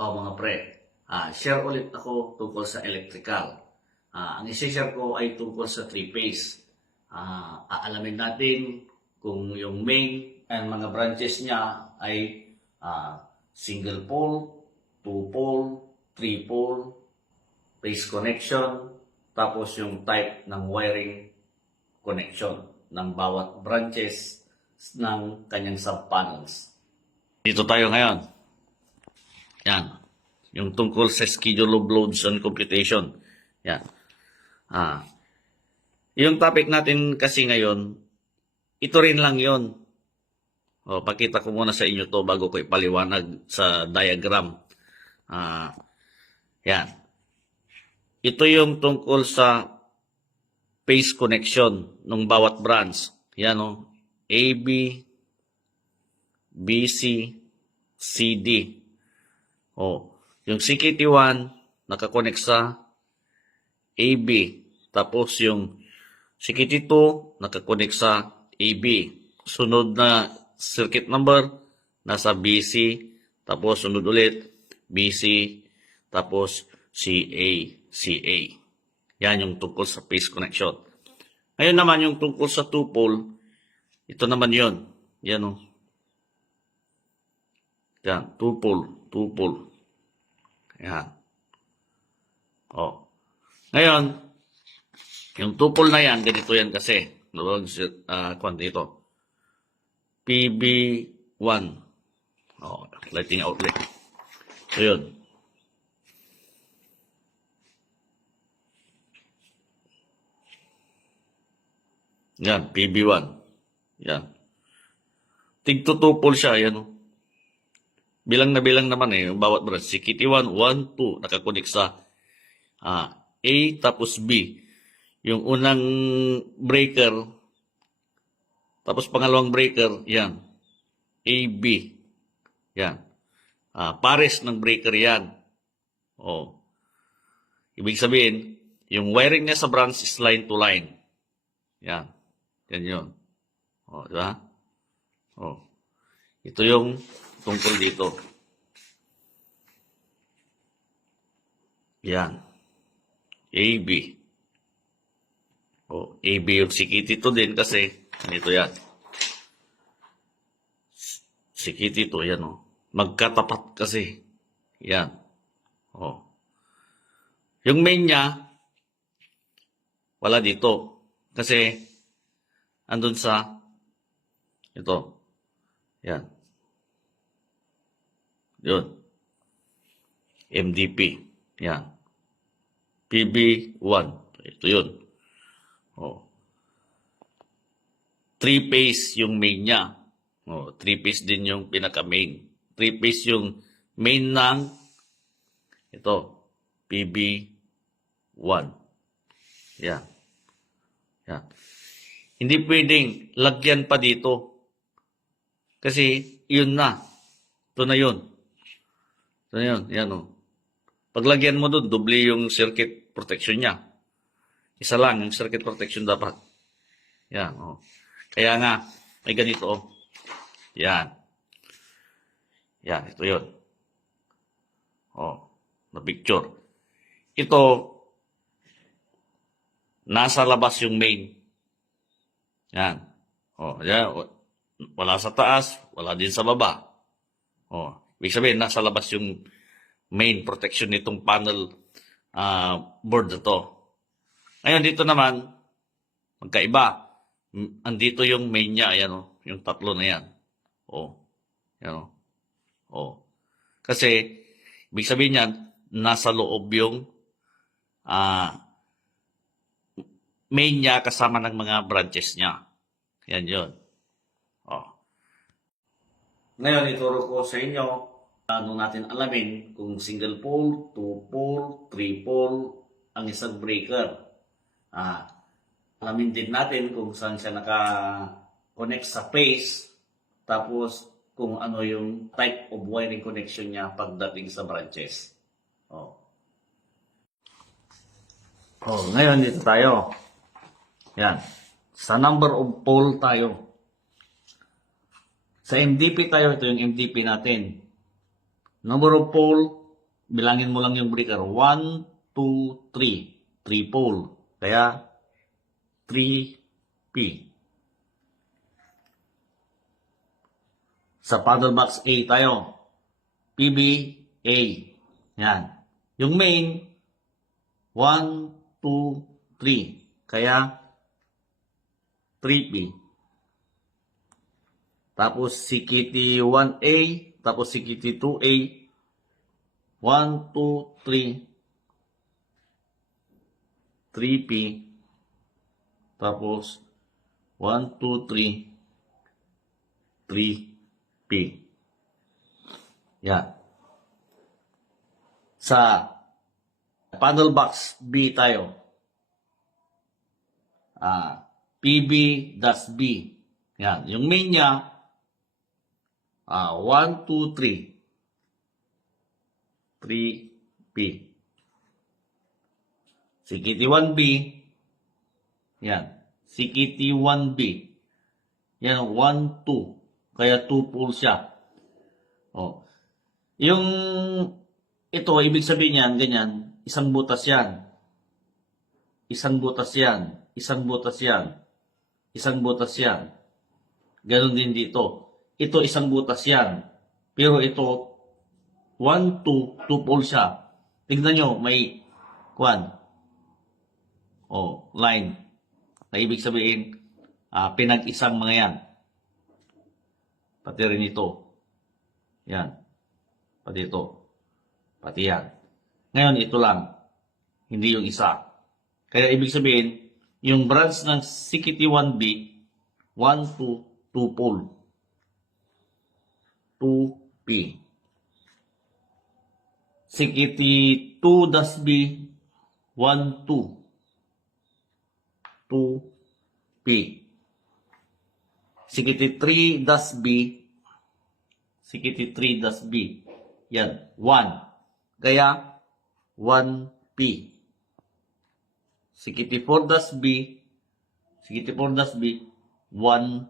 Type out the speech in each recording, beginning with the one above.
O mga pre, share ulit ako tungkol sa electrical. Ang isi-share ko ay tungkol sa 3-phase. Aalamin natin kung yung main and mga branches niya ay single pole, 2 pole, 3 pole, phase connection, tapos yung type ng wiring connection ng bawat branches ng kanyang sub-panels. Dito tayo ngayon. Yan. Yung tungkol sa schedule of loads and computation. Yan. Yung topic natin kasi ngayon, ito rin lang yon. Pakita ko muna sa inyo to bago ko ipaliwanag sa diagram. Yan. Ito yung tungkol sa phase connection ng bawat branch. Yan o. AB, BC, CD. Yung CKT1 nakakonect sa AB. Tapos yung CKT2 nakakonect sa AB. Sunod na circuit number nasa BC. Tapos sunod ulit BC. Tapos CA. Yan yung tungkol sa phase connection. Ngayon naman yung tungkol sa 2-pole. Ito naman yon. Yan o. Yan. 2-pole. Yan. Ngayon, yung 2-pole na yan, ganito yan kasi. Dito. PB1. Lighting outlet. So, yun. Yan, PB1. Yan. Tig-to 2-pole siya, yan o. Bilang na bilang naman yung bawat branch. CKT1, 1, 2, nakakonek sa A tapos B. Yung unang breaker, tapos pangalawang breaker, yan. AB. Yan. Pares ng breaker yan. Ibig sabihin, yung wiring niya sa branch is line to line. Yan. Yan yun. Diba? Ito yung tungkol dito. Yan. AB. AB yung CKT2 din kasi ganito yan. CKT2 yan magkatapat kasi. Yan. Yung main niya wala dito kasi andun sa ito. Yan. Yun. MDP. Yan. PB1. Ito yun. 3-phase yung main niya. 3-phase din yung pinaka-main. 3-phase yung main ng ito. PB1. Yan. Yan. Hindi pwedeng lagyan pa dito. Kasi yun na. Ito na yun. Ito na yun. Yan Paglagyan mo doon, doble yung circuit protection niya. Isa lang yung circuit protection dapat. Yan. Kaya nga, may ganito. Yan. Yan. Ito yun. Na picture. Ito, nasa labas yung main. Yan. Yan. Wala sa taas, wala din sa baba. Ibig sabihin, nasa labas yung main protection nitong panel board na to. Ngayon, dito naman, magkaiba. Andito yung main niya, ayan yung tatlo na yan. Yan Kasi, ibig sabihin yan, nasa loob yung main niya kasama ng mga branches niya. Yan yun. Ngayon, ituro ko sa inyo ano natin alamin kung single pole, 2 pole, 3 pole ang isang breaker. Alamin din natin kung saan siya naka-connect sa phase, tapos kung ano yung type of wiring connection niya pagdating sa branches. Ngayon dito tayo. Yan. Sa number of pole tayo. Sa MDP tayo, ito yung MDP natin. Number of pole, bilangin mo lang yung breaker. 1, 2, 3. 3 pole. Kaya 3P. Sa paddle box A tayo. PBA. Yan. Yung main, 1, 2, 3. Kaya 3P. Tapos si Kitty 1A, tapos si Kitty 2A. 1, 2, 3. 3P. Tapos 1, 2, 3. 3P. Yan. Sa paddle box B tayo. PB-B. Yan. Yung main niya, 1, 2, 3. 3P. Si Kitty 1B. Yan. Si Kitty 1B. Yan, 1, 2. Kaya 2 pole siya. Oh. Yung ito, ibig sabihin yan, ganyan, isang butas yan. Isang butas yan. Isang butas yan. Isang butas yan. Ganon din dito. Ito, isang butas yan. Pero ito, 1, 2, 2 pole siya. Tignan nyo, may line. Na ibig sabihin, pinag-isang mga yan. Pati rin ito. Yan. Pati ito. Pati yan. Ngayon, ito lang. Hindi yung isa. Kaya ibig sabihin, yung branch ng CKT1B, 1, 2, 2 pole. 2P. CKT2-B, 1, 2. 2P. CKT3-B, CKT3-B, yan, 1. Kaya, 1P. CKT4-B, CKT4-B, 1P.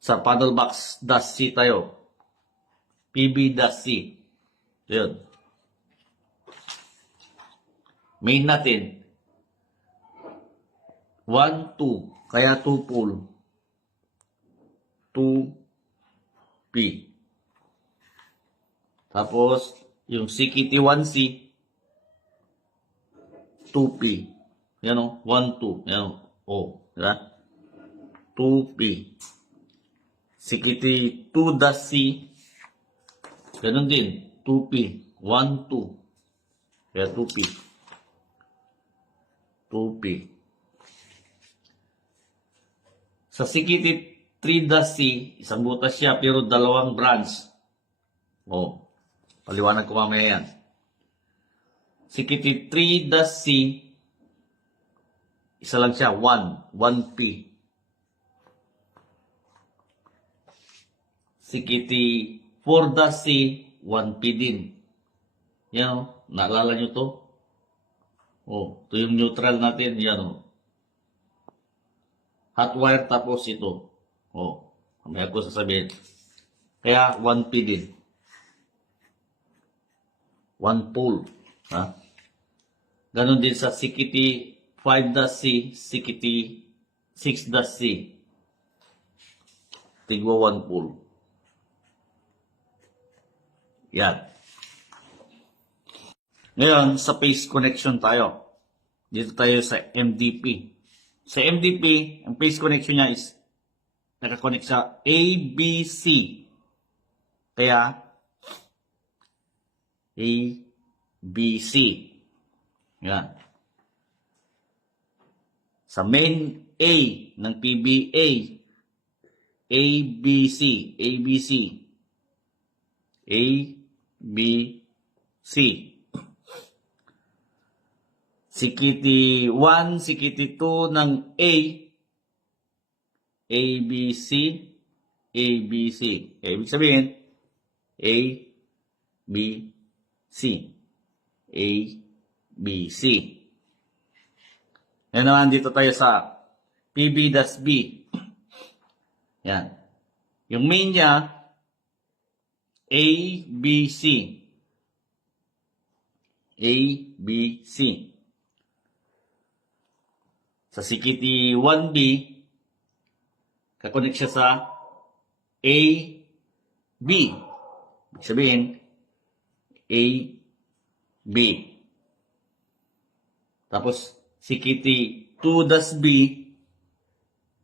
Sa paddle box -C tayo. PB-C. Yun. Main natin. 1, 2. Kaya 2 pole. 2P. Tapos, yung CKT1C, 2P. Yan o, 1, 2. Yan o. Diba? 2P. CKT2-C, ganun din. 2P. 1, 2. Kaya 2P. 2P. Sa CKT3-C, isang butas siya pero dalawang branch. Paliwanag ko mamaya yan. CKT3-C, isa lang siya, 1P. CKT4-C, 1P din. Yan o, naalala nyo to? Ito yung neutral natin, yan o. Hot wire tapos ito. Mamaya ko sasabihin. Kaya 1P din. 1 pole. Ganon din sa CKT5-C, CKT6-C. Tigwa 1 pole. Yan. Ngayon, sa phase connection tayo. Dito tayo sa MDP. Sa MDP, ang phase connection niya is nakakonect sa ABC. Kaya, ABC. Yan. Sa main A ng PBA, ABC. ABC. ABC. CKT1, CKT2 ng A, ABC, ABC. Ibig sabihin, A, B, C. A, B, C. Yan naman dito tayo sa PB-B. Yan. Yung main niya, A, B, C. A, B, C. Sa CKT 1B, kakonect siya sa A, B. Ibig sabihin, A, B. Tapos, CKT 2-B,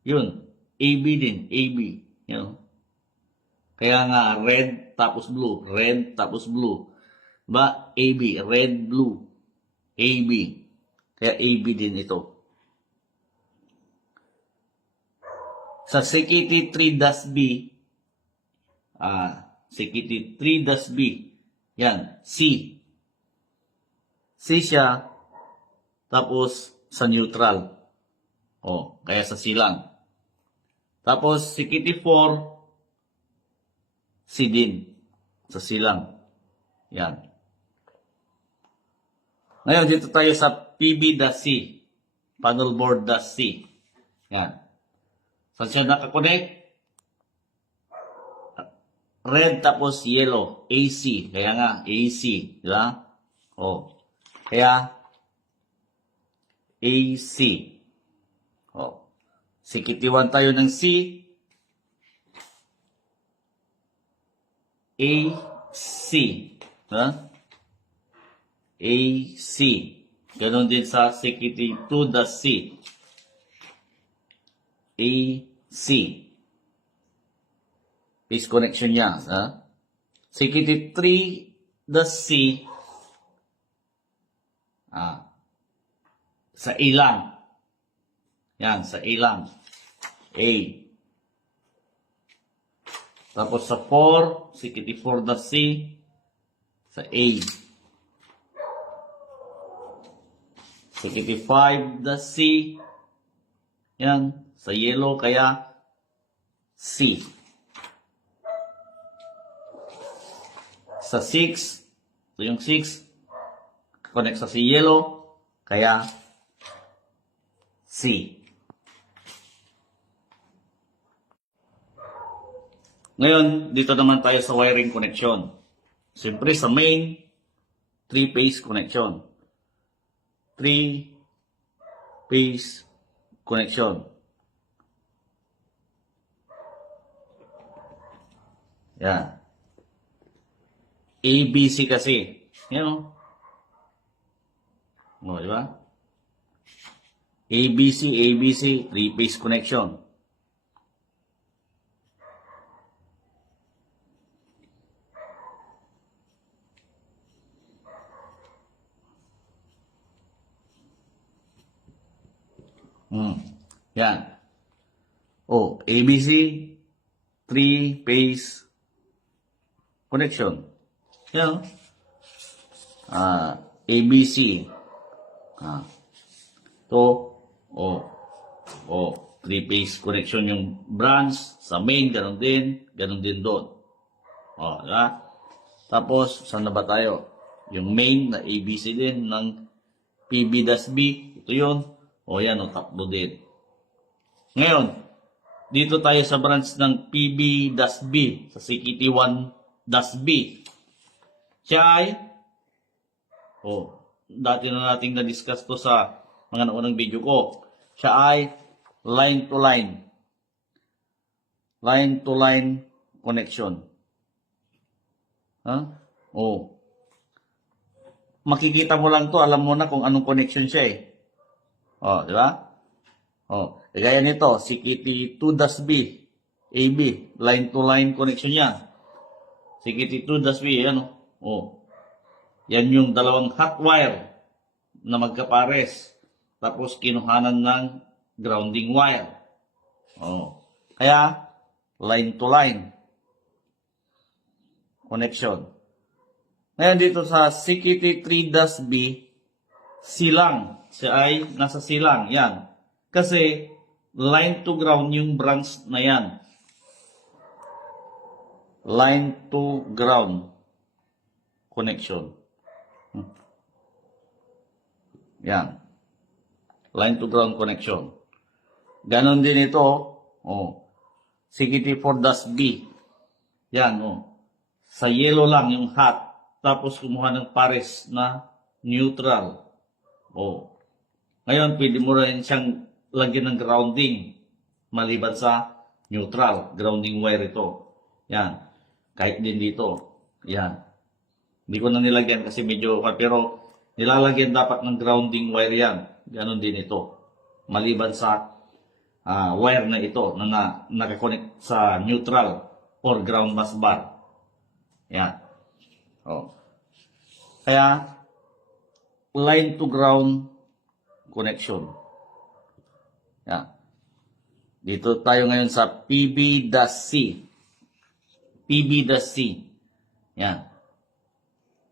yun, AB din, AB. You know? Kaya nga, red tapos blue, red tapos blue. Ba, AB, red, blue, AB. Kaya AB din ito. Sa CKT 3-B, CKT 3-B, yan, C. C siya, tapos sa neutral. Kaya sa C lang. Tapos CKT 4, C din. Sa C lang. Yan. Ngayon, dito tayo sa PB-C. Panel board-C. Yan. Saan siya nakakonect? Red tapos yellow. AC. Kaya nga, AC. Diba? Kaya, AC. Sikitiwan tayo ng C. AC. Diba? AC. Ganon din sa CKT 2-C. AC. Phase connection niya. CKT 3-C. Sa A lang. Yan, sa A lang. A. Tapos sa 4, CKT 4-C. Sa A. CKT 5-C. Yan, sa yellow, kaya C. Sa 6, so yung 6, connect sa C yellow, kaya C. Ngayon, dito naman tayo sa wiring connection. Siyempre sa main, 3-phase connection. 3-phase connection. Yan. ABC kasi. Yan o. Di ba? ABC, 3-phase connection. Yan. ABC, 3-phase connection. Yan. ABC. To, 3-phase connection yung branch sa main, ganun din doon. Diba? Tapos, saan na ba tayo? Yung main na ABC din ng PB-B, ito yun. Yan, tatlo din. Ngayon, dito tayo sa branch ng PB-B, sa CKT 1-B. Siya ay, dati na nating na-discuss to sa mga naunang video ko. Siya ay line-to-line. Line-to-line connection. Makikita mo lang to, alam mo na kung anong connection siya eh. Di ba? Gaya nito, CKT 2-B, AB, line-to-line connection yan. CKT 2-B, yan yan yung dalawang hot wire na magkapares. Tapos kinuhanan ng grounding wire. Kaya, line-to-line connection. Ngayon dito sa CKT 3-B, silang. Siya ay nasa silang. Yan. Kasi, line to ground yung branch na yan. Line to ground connection. Yan. Line to ground connection. Ganon din ito. CKT4-B. Yan, oh. Sa yellow lang yung hot. Tapos kumuha ng pares na neutral. Oh. Ngayon, pwede mo rin siyang lagyan ng grounding. Maliban sa neutral. Grounding wire ito. Yan. Kahit din dito. Yan. Hindi ko na nilagyan kasi medyo, pero nilalagyan dapat ng grounding wire yan. Ganon din ito. Maliban sa wire na ito na nakakonect sa neutral or ground bus bar. Yan. Oh. Kaya, line to ground connection. Yan. Dito tayo ngayon sa PB-C. PB-C. Yan.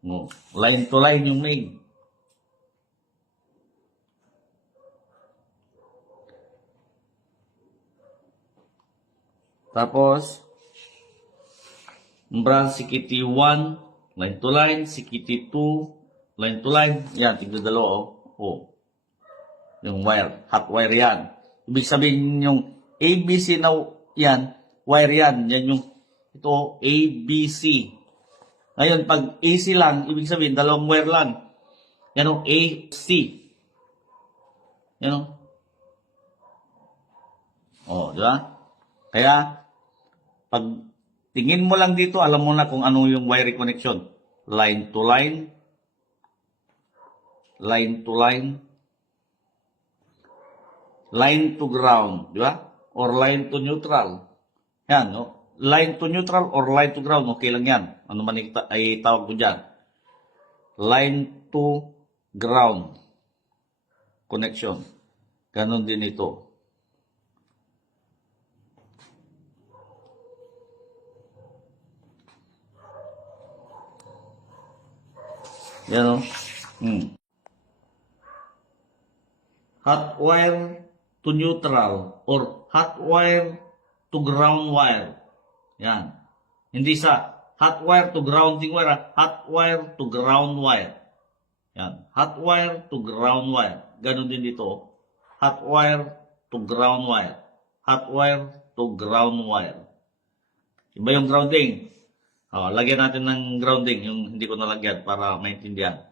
Oh. Line to line yung main. Tapos, branch CKT1, line to line, CKT2, line to line. Yan, tignan dalawa, oh. Oh. Yung wire, hot wire yan. Ibig sabihin yung ABC na yan, wire yan. Yan yung, ito, ABC. Ngayon, pag AC lang, ibig sabihin, dalawang wire lang. Yan yung AC. Yan yung. Oh, di ba? Kaya, pag tingin mo lang dito, alam mo na kung ano yung wire connection. Line to line, line to line, line to ground, di ba? Or line to neutral. Yan, no? Line to neutral or line to ground, okay lang yan. Ano man ay tawag ko dyan. Line to ground connection. Ganon din ito. Yan o. Hot wire to neutral or hot wire to ground wire. Yan. Hindi sa hot wire to grounding wire, hot wire to ground wire. Yan. Hot wire to ground wire. Ganon din dito. Hot wire to ground wire. Hot wire to ground wire. Iba yung grounding. Lagyan natin ng grounding, yung hindi ko nalagyan para maintindihan.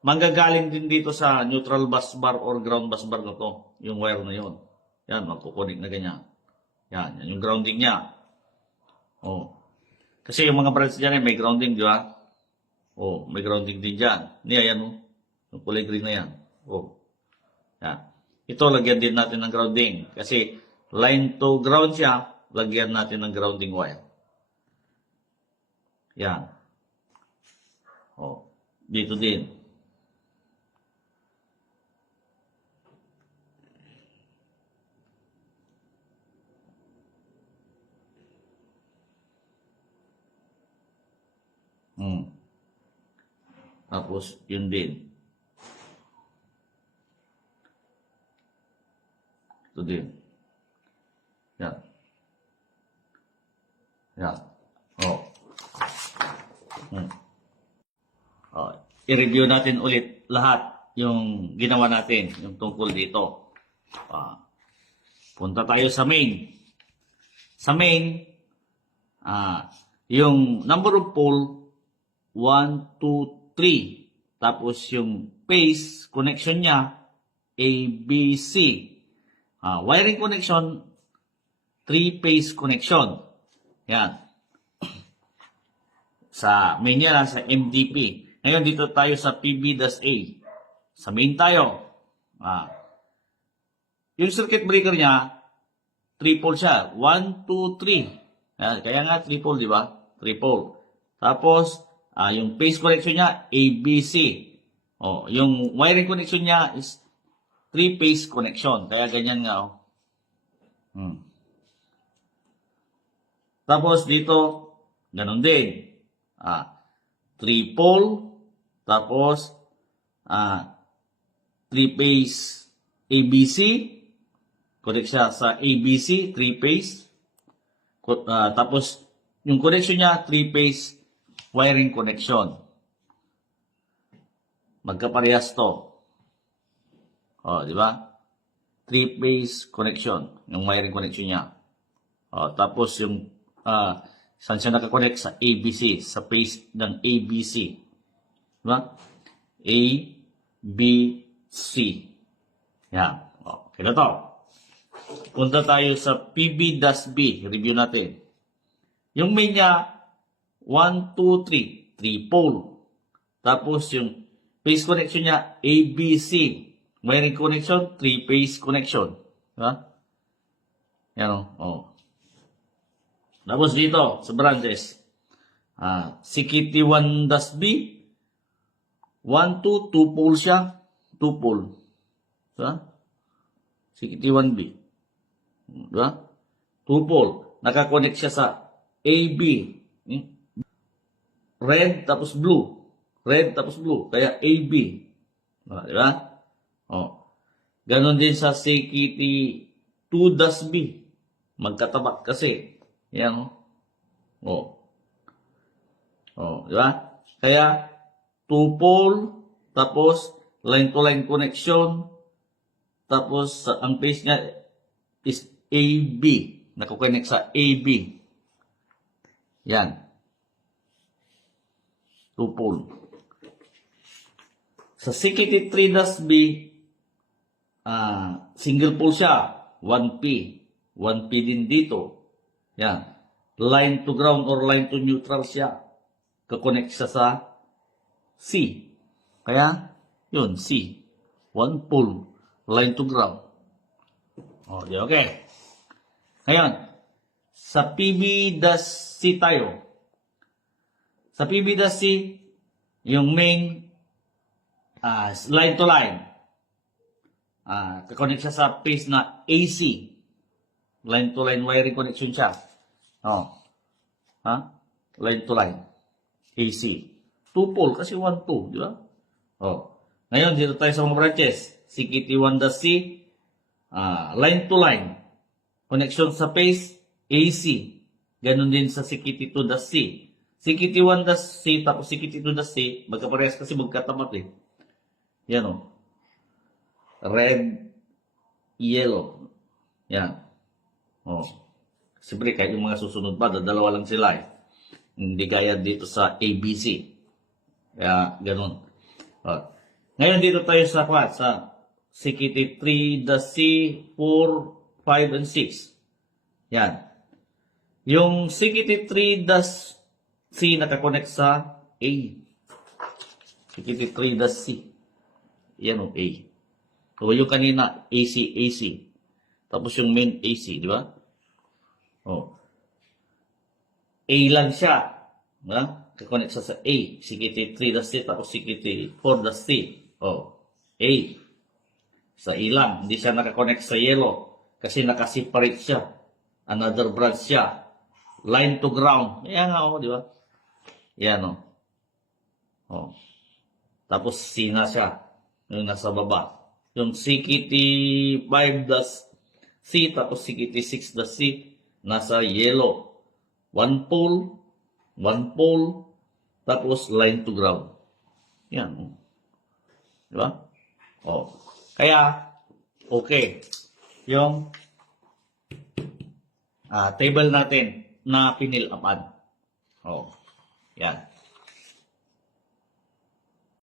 Manggagaling din dito sa neutral bus bar or ground bus bar na to, yung wire na yun. Yan, magkukunik na ganyan. Yan yung grounding niya. Oh. Kasi yung mga branch dyan may grounding, di ba? Oh, may grounding din dyan. Niya, yan oh. Yung kulay green na yan. Oh. Yan. Ito, lagyan din natin ng grounding. Kasi line to ground siya, lagyan natin ng grounding wire. Yan. Oh, dito din. Tapos, yun din. Ito din. Yan. Yan. Oh. I-review natin ulit lahat yung ginawa natin, yung tungkol dito. Punta tayo sa main. Sa main, yung number of pole, 1, 2, 3. Tapos yung phase connection niya, ABC. Wiring connection, 3-phase connection. Yan. Sa main niya, sa MDP. Ngayon, dito tayo sa PB-A. Sa main tayo. Yung circuit breaker niya, triple siya. 1, 2, 3. Yan. Kaya nga, triple, di ba? Triple. Tapos, yung phase connection niya, ABC. Yung wiring connection niya is 3-phase connection. Kaya ganyan nga, oh. Tapos, dito, ganun din. 3-pole, tapos 3-phase ABC, connect siya sa ABC, 3-phase, tapos yung connection niya, 3-phase wiring connection. Magkaparehas to. Di ba? 3-phase connection, yung wiring connection niya. Tapos yung saan siya nakakonect sa ABC, sa base ng ABC. Diba? A, B, C. Yan. Okay na to. Punta tayo sa PB-B. Review natin. Yung main niya, 1, 2, 3. 3 pole. Tapos yung phase connection niya, ABC. Wiring connection, 3 phase connection. Diba? Yan o. Tapos dito, sa branches, CKT1-B, 1, 2, 2 pole siya. 2 pole. Diba? CKT1B. Diba? 2 pole. Nakakonect siya sa AB. Red tapos blue. Red tapos blue. Kaya AB. Diba? Ganon din sa CKT2-B. Magkatabak kasi. Yan. Diba? Kaya 2 pole tapos line-to-line connection. Tapos ang phase niya is AB. Nakukonect sa AB. Yan. 2 pole. Sa CKT3-B, single pole siya. 1P. 1P din dito. Yan. Line to ground or line to neutral siya. Kakonect siya sa C. Kaya, yun, C. 1 pole. Line to ground. Okay. Ngayon, sa PB-C tayo. Sa PB-C, yung main line to line. Kakonect siya sa phase na AC. Line to line wiring connection siya. Line to line. AC. 2 pole kasi 1, 2. Di ba? Ngayon, dito tayo sa mga branches. CKT1-C, line to line. Connection sa phase, AC. Ganon din sa CKT2-C. CKT1-C tapos CKT2-C, magkaparehas kasi magkatapat eh. Yan red, yellow. Yan. Siyempre, kahit yung mga susunod pa, dalawa lang sila eh. Hindi gaya dito sa ABC. Kaya, ganun. Ngayon, dito tayo sa CKT3-C, 4, 5, and 6. Yan. Yung CKT3-C nakakonect sa A. CKT3-C. Yan A. So, yung kanina, AC. Tapos yung main AC, di ba? A lang siya. Kakonect siya sa A. CKT3-C tapos CKT4-C. A. Sa A lang. Hindi siya nakakonect sa yellow. Kasi nakaseparate siya. Another branch siya. Line to ground. Yan nga di ba? Yan Tapos C na siya. Yung nasa baba. Yung CKT5-C tapos CKT6-C nasa yellow. 1 pole, tapos line to ground. Yan. Di ba? Kaya, okay. Yung table natin na pinilapan. Yan.